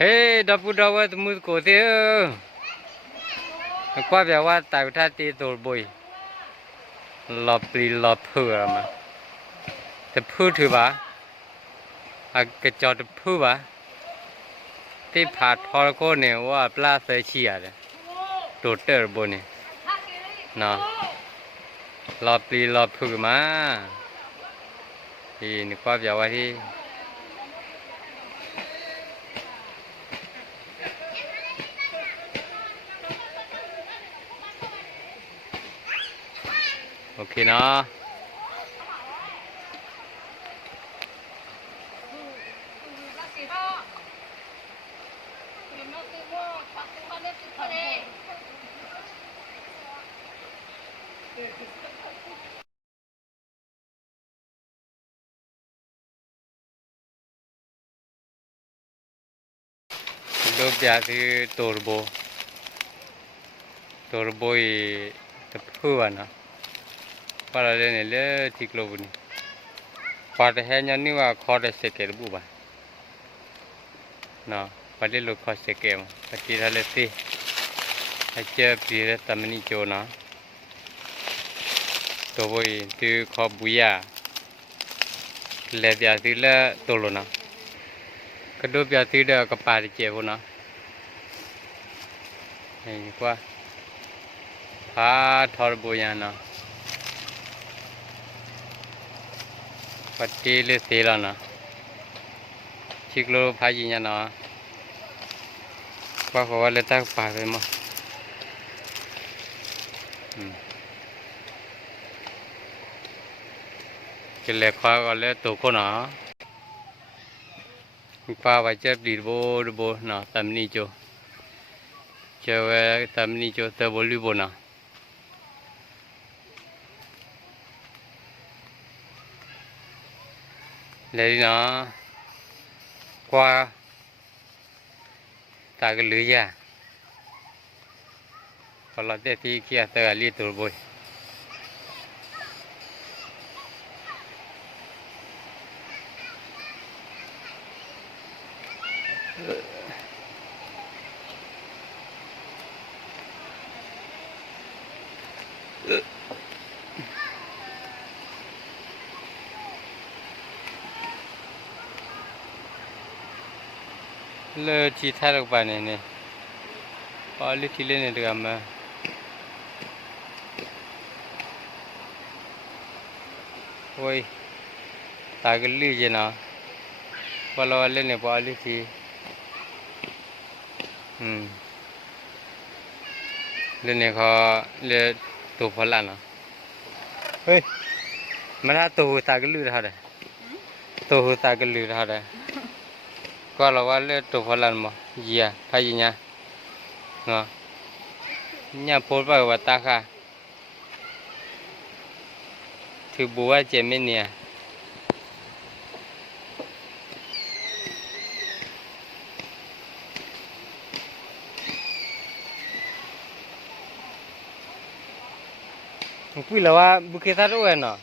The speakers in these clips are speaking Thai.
हे डपू डवत मुझ को थे qua vẻ qua tại ta ti tổ bồi lọp lì lọp phở màแต่พูดถือว่ากระจอดพูดว่าที่ผาดทอโคเนี่ยว่าปลาเสือเฉียดตัวเตอร์บนเนี่ยเนาะรอปลีรอพูดมาที่นี่ความยาวที่โอเคเนาะดูเบียที่ตัวโบยตะพูดนะพอเราเล่นเนี่ยที่กลัวนี่พอจะเห็นยันนี่ว่าคอได้เสกเกลบุบะเนาะพอได้ลูกคอเสกเกลพอที่ทะเลตีให้เจอปีเรตมันนี่โจนะตัวโบยที่คอบุยาเลี้ยที่เล่ตัวโลนะก็ดูเบียที่เด็กก็ปาดิเจ้านะเห็นกว่าพาทอร์บุยานะปัจจัยเลสีแล้วนะชิคโลพายิญานะว่าเขาว่าเลตักปาไปมั้งกิเลสข้าก็เลตัวคนนะปาไว้เจ็บดีโบนะตามนี้โจเจ้าเวตามนี้โจเตบอลลีโบนะเลยนะกว่าตากลือยาพอเราได้ที่เกี่ยเตอลีตัวบอยเลือดที่ท่าลงไปเนี่ยพอลิทิเลนเดือดมาโอ้ยตากลือเจนะพอเราเล่นเนี่ยพอลิทิเล่นเนี่ยเขาเล่นตัวพลันนะเฮ้ยมันถ้าตัวตากลือเท่าไหร่ตัวตากลือเท่าไหร่ก็เราว่าเล่นตัวพลันมั้งเยี่ยพายิญาเนาะเนี่ยพูดไปว่าตาค่ะถือบัวเจมิเนี่ยคุยแล้วว่าบุคคลท่ารู้เนาะ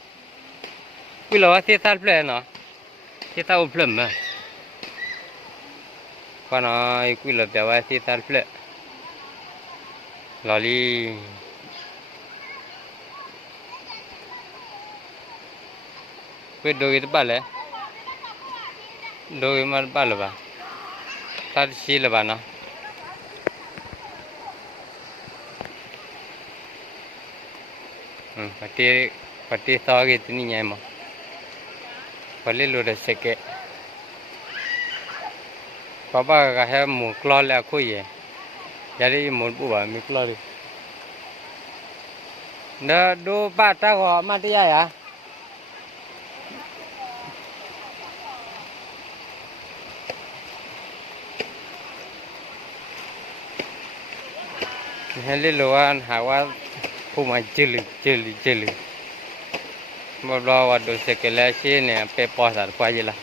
คุยแล้วว่าเสียท่าเพลนเนาะเสียท่าอุปลมอ่ะก็เนาะคุยแล้วแต่ว่าเสียท่าเพลลอลีคุยดูอีกบ้าเลยดูอีกมันบ้าหรือเปล่าท่าชีหรือเปล่าเนาะpati saw gitu ni nyai mah paling lu dah seket papa kahya muklol le aku ye jadi mun buat muklol dah do bata kok mati ya heli luan hawa puma jeli Bapa waktu sekolah sini pepas apa aja lah.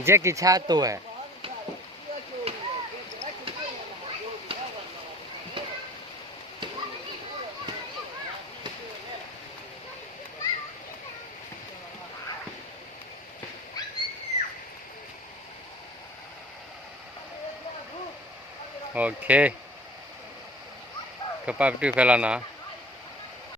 ये किच्छा तो है โอเคก็ป้าไปดูกันแล้วนะ